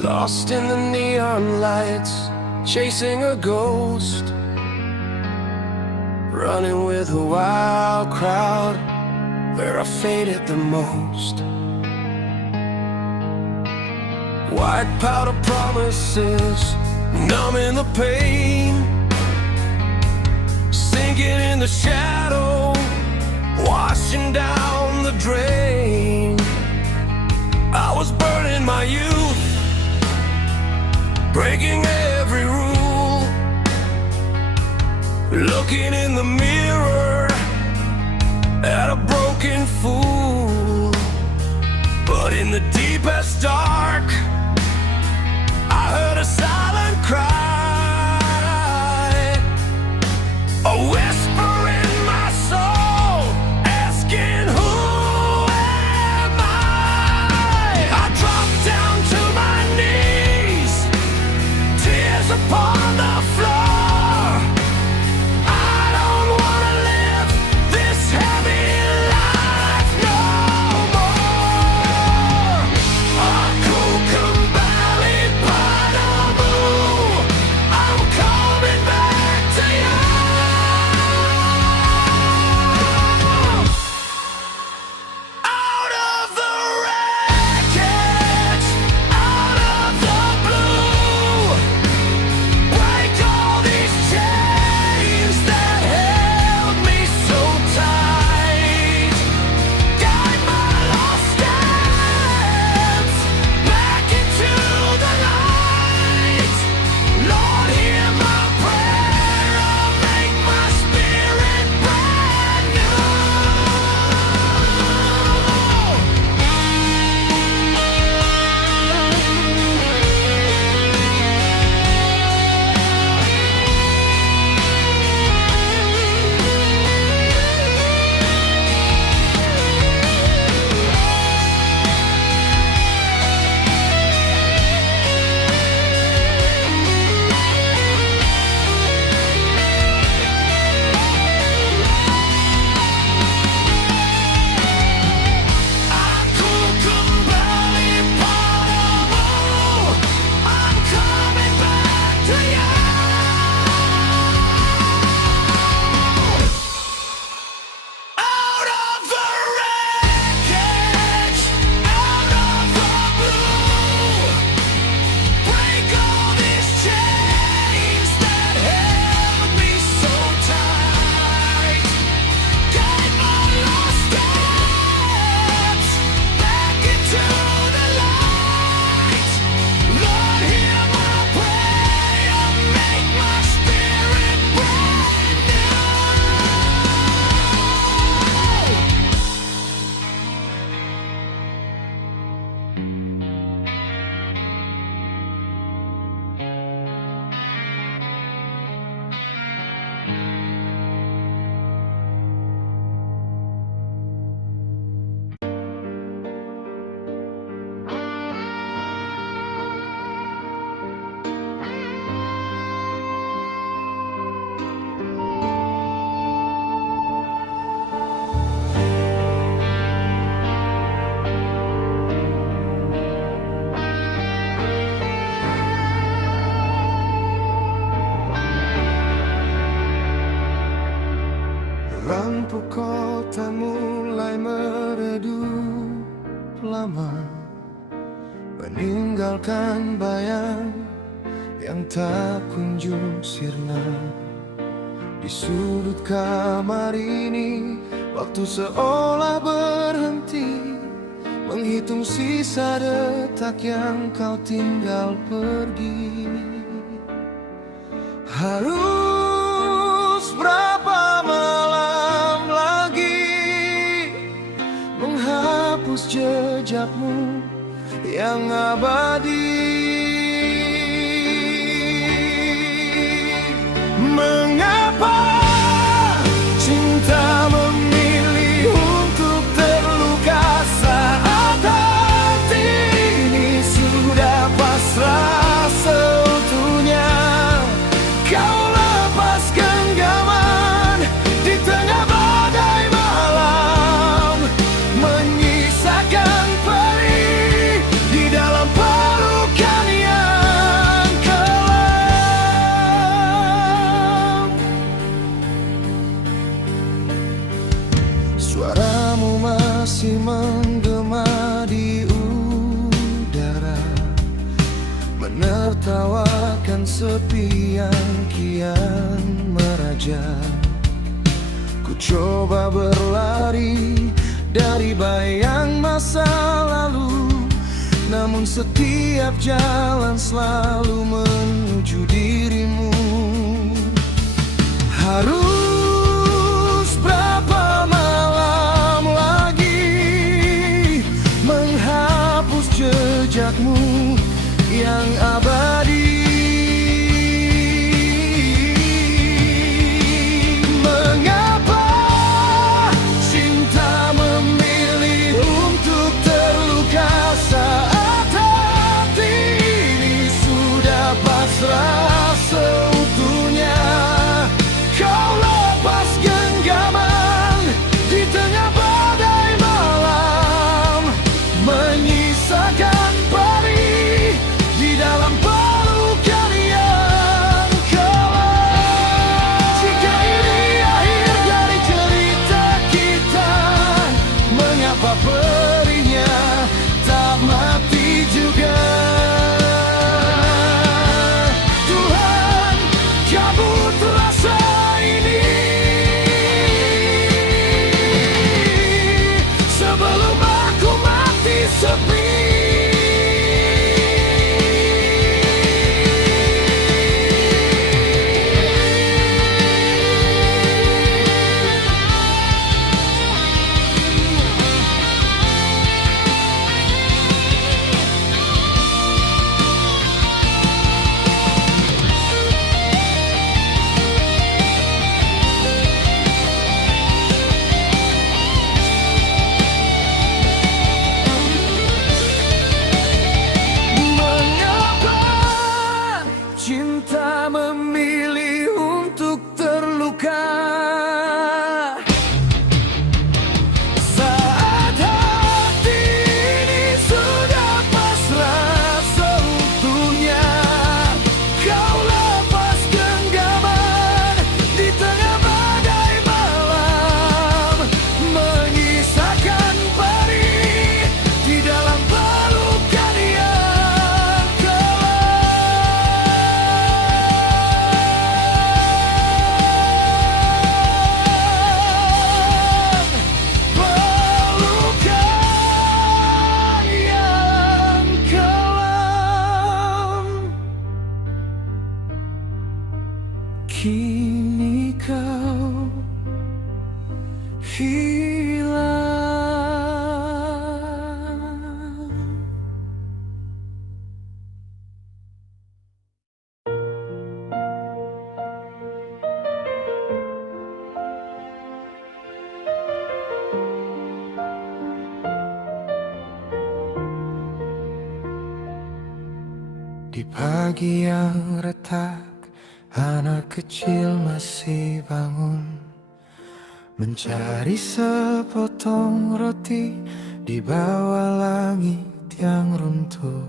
Lost in the neon lights, chasing a ghost, running with a wild crowd where I faded the most. White powder promises, numbing the pain, sinking in the shadow, washing down the drain. I was burning my youth, breaking every rule, looking in the mirror at a broken fool. But in the deepest dark, I heard a silent cry, a whisper in my soul, asking who am I? I dropped down to my knees, tears upon the floor. I don't wanna live this heavy life no more. Akukumbali padamu, I'm coming back to you. Out of the wreckage, out of the blue, break all these chains that held me so tight. Guide my lost steps back into the light. Lord, hear my prayer, make my spirit brand new. Akukumbali padamu, I'm coming back to you. Out of the wreckage, out of the blue, break all these chains that held me so tight. Guide my lost steps back into the light. Lord, hear my prayer, make my spirit brand new. Lampu kota mulai meredup lama, meninggalkan bayang yang tak kunjung sirna. Di sudut kamar ini, waktu seolah berhenti, menghitung sisa detak yang kau tinggal pergi. Harus berapa malam lagi menghapus jejakmu yang abadi? Mengapa cinta memilih untuk terluka saat hati ini sudah pasrah seutuhnya? Kau lepas genggaman di tengah badai malam, menyisakan perih di dalam paru menertawakan sepi yang kian meraja. Ku coba berlari dari bayang masa lalu, namun setiap jalan selalu menuju dirimu. Harus berapa malam lagi menghapus jejakmu yang abadi. Mengapa cinta memilih untuk terluka saat hati ini sudah pasrah seutuhnya? Kau lepas genggaman di tengah badai malam, menyisakan perih di dalam pelukan yang kelam. Jika ini akhir dari cerita kita, mengapa perihnya tak mati juga? Tuhan, cabut rasa ini sebelum aku mati sepi. Cinta memilih untuk terluka saat hati ini sudah pasrah seutuhnya. Kau lepas genggaman di tengah badai malam, menyisakan perih di dalam pelukan yang kini kau hilang. Di pagi yang retak, anak kecil masih bangun, mencari sepotong roti di bawah langit yang runtuh.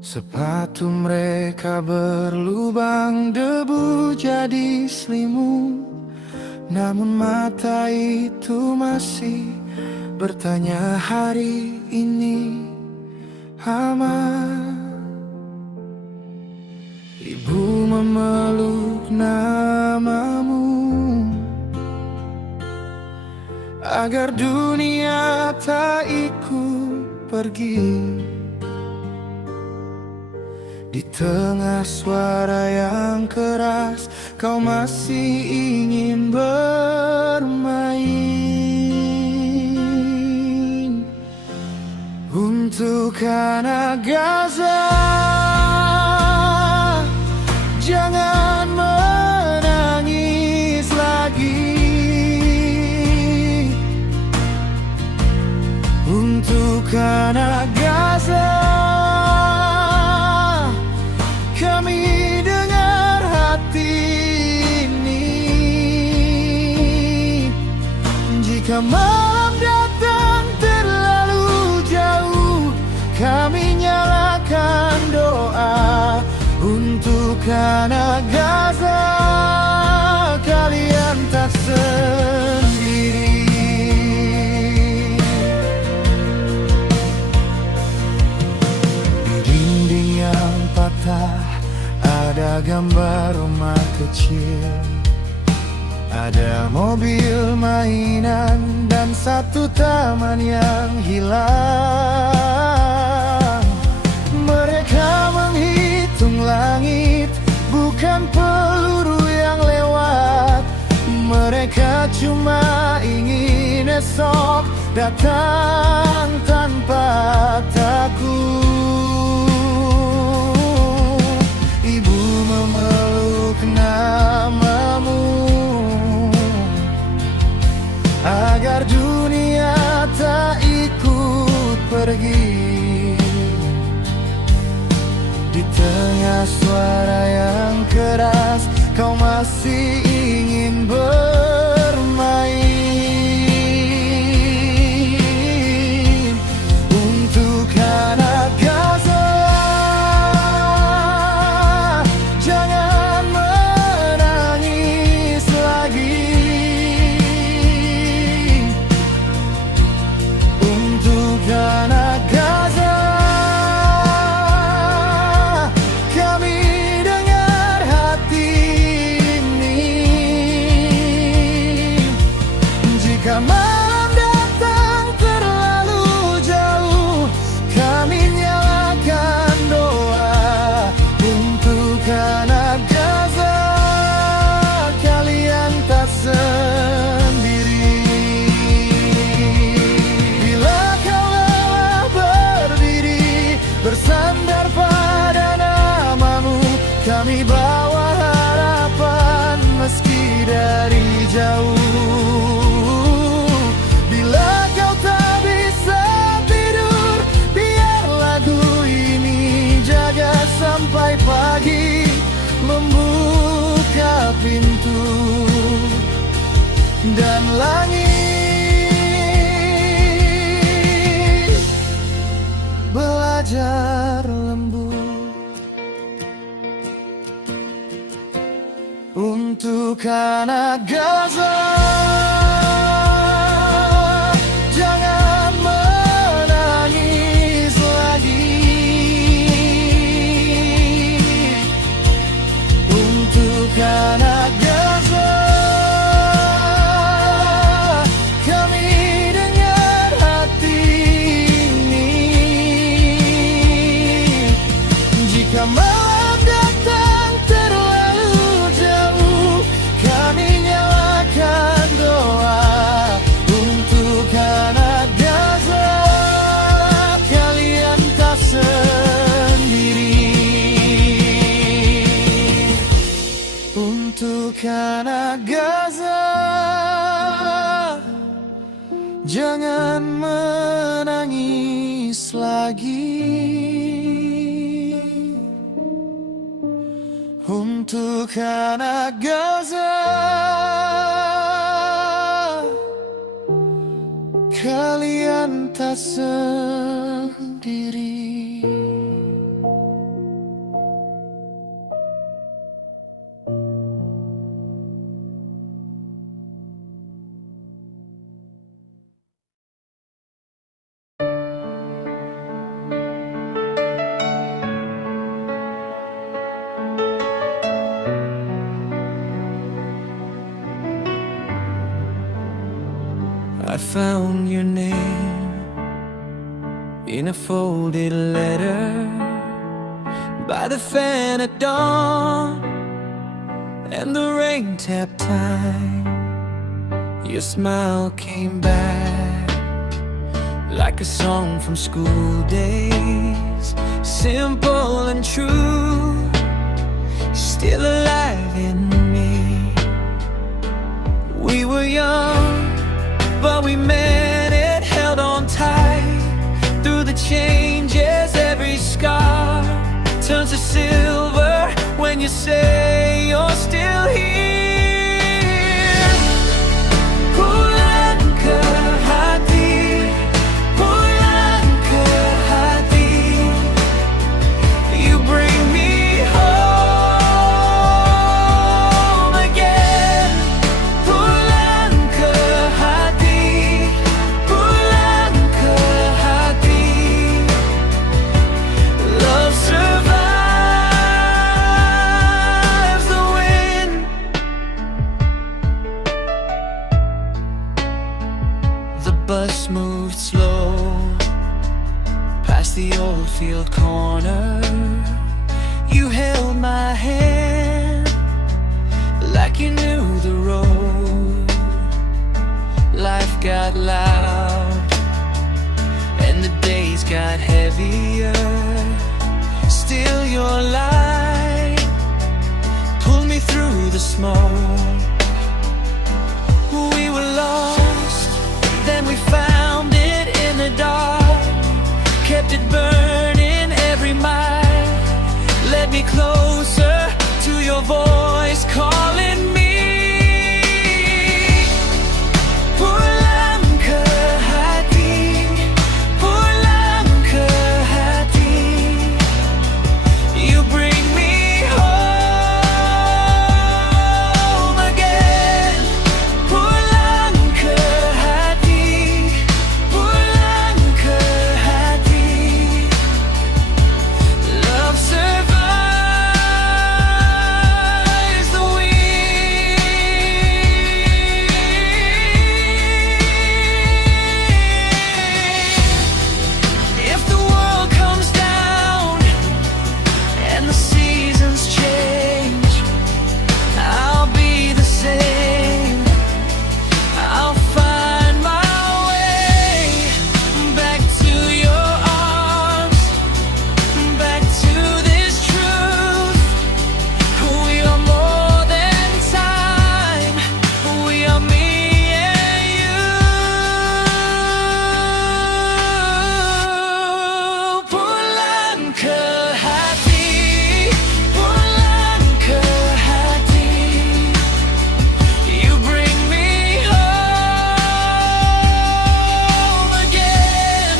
Sepatu mereka berlubang, debu jadi selimut, namun mata itu masih bertanya hari ini aman. Ibu memeluk namamu agar dunia tak ikut pergi. Di tengah suara yang keras, kau masih ingin bermain. Untuk anak Gaza, jangan menangis lagi. Untuk anak Gaza, kami dengar hati ini. Jika malam datang terlalu jauh, kami nyalakan doa. Untuk anak Gaza, kalian tak sendiri. Di Ada gambar rumah kecil, ada mobil mainan, dan satu taman yang hilang. Mereka menghitung langit, bukan peluru yang lewat. Mereka cuma ingin esok datang tanpa takut. Ibu memeluk namamu agar dunia tak ikut pergi. Di tengah suara yang keras, kau masih ingin bermain. Untuk anak Gaza, jangan menangis lagi. Untuk anak Gaza, kami dengar hati ini. Jika malam datang terlalu jauh, kami nyalakan doa. Untuk anak Gaza, kalian tak sendiri. Bila kau lelah berdiri, bersandar pada namamu, kami bawa harapan meski dari jauh. Bila kau tak bisa tidur, biar lagu ini jaga sampai pagi, membuka pintu dan langit belajar lembut. Untuk anak Gaza, jangan menangis lagi. Untuk anak Gaza, kami dengar hati ini. Jika malam datang terlalu jauh, kami nyalakan doa. Untuk anak Gaza, kalian tak sendiri. Untuk anak Gaza, jangan menangis lagi. Untuk anak Gaza, kalian tak sendiri. I found your name in a folded letter by the fan at dawn, and the rain tapped time. Your smile came back like a song from school days, simple and true, still alive in me. We were young, but we meant it, held on tight through the changes. Every scar turns to silver when you say you're still here. Pulang ke hati, pulang ke hati. You bring me home again. Pulang ke hati, pulang ke hati. Love survives. small. We were lost, then we found it in the dark. Kept it burning every mile. Led me closer to your voice calling me. Pulang ke hati, pulang ke hati. You bring me home again. Pulang ke hati, pulang ke hati. Love survives the wind. If the world comes down and the seasons change, I'll be the same. I'll find my way back to your arms, back to this truth. We are more than time. We are me and you. Pulang ke hati, pulang ke hati. You bring me home again.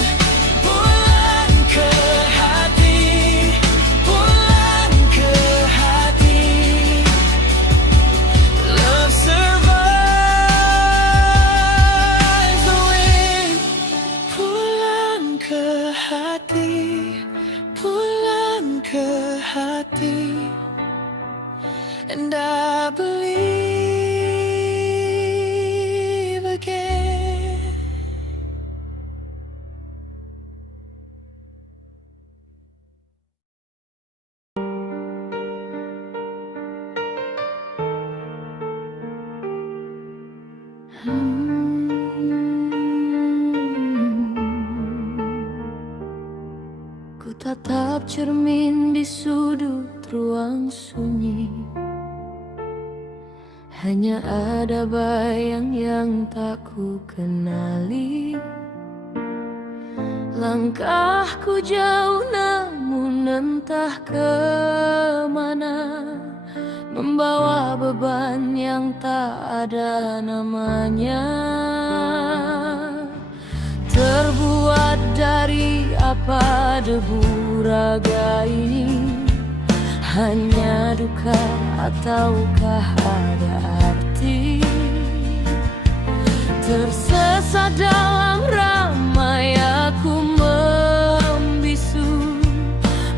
Pulang ke hati, pulang ke hati. Love survives the wind. Pulang ke hati, pulang ke hati. And I believe again. Ku tatap cermin di sudut ruang sunyi. Hanya ada bayang yang tak ku kenali. Langkahku jauh namun entah kemana, membawa beban yang tak ada namanya. Terbuat dari apa debu raga ini? Hanya duka ataukah ada arti? Tersesat dalam ramai aku membisu,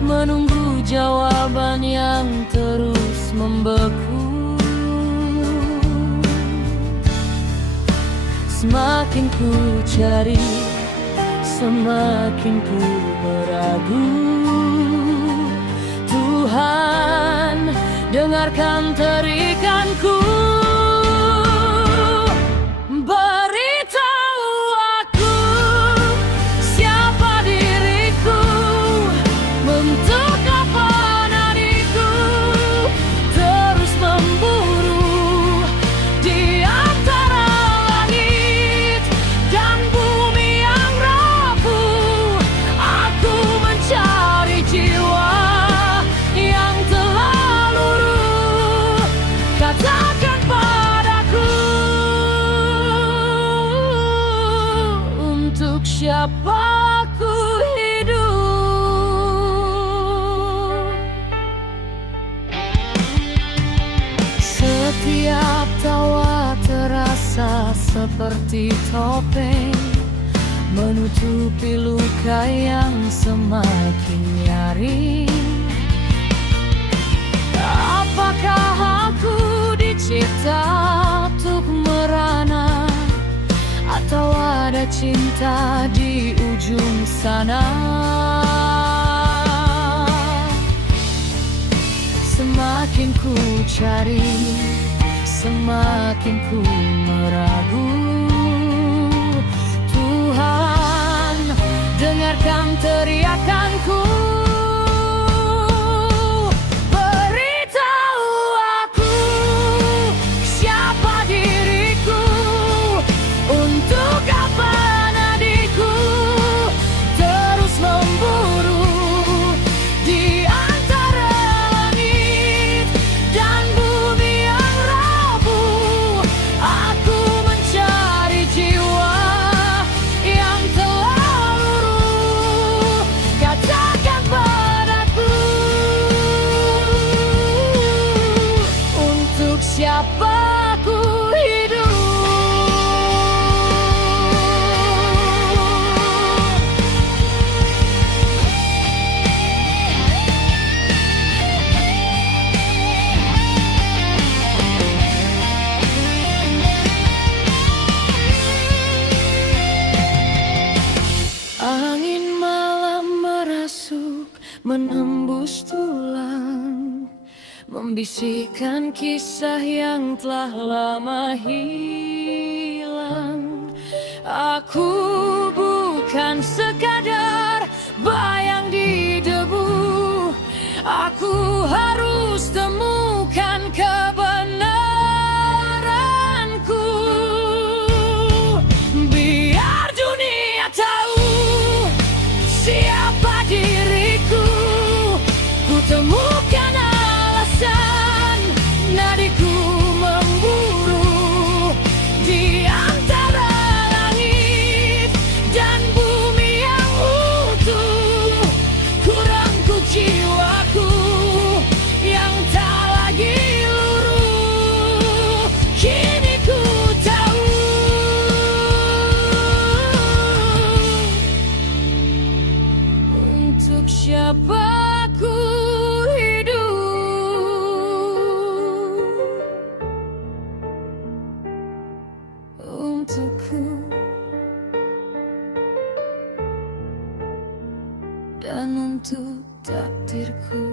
menunggu jawaban yang terus membeku. Semakin ku cari, semakin ku meragu. Tuhan, dengarkan terikanku. Beritahu aku siapa diriku, untuk apa nadiku terus memburu di antara langit dan bumi yang rapuh. Aku mencari jiwa yang telah luruh. Katakan padaku, untuk siapa aku hidup. Setiap tawa terasa seperti topeng, menutupi luka yang semakin nyaring. Apakah aku dicipta untuk merana, atau ada cinta di ujung sana? Semakin ku cari, semakin ku meragu. Tuhan, dengarkan teriakanku. Beritahu aku membisikkan kisah yang telah lama hilang. Aku bukan sekadar bayang di debu. Aku harus temukan kebenaranku. Biar dunia tahu siapa diriku. Ku temukan alasan nadiku memburu di antara langit dan bumi yang utuh. Ku rangkul jiwaku yang tak lagi luruh. Kini ku tahu untuk siapa ku hidup. Untukku dan untuk takdirku.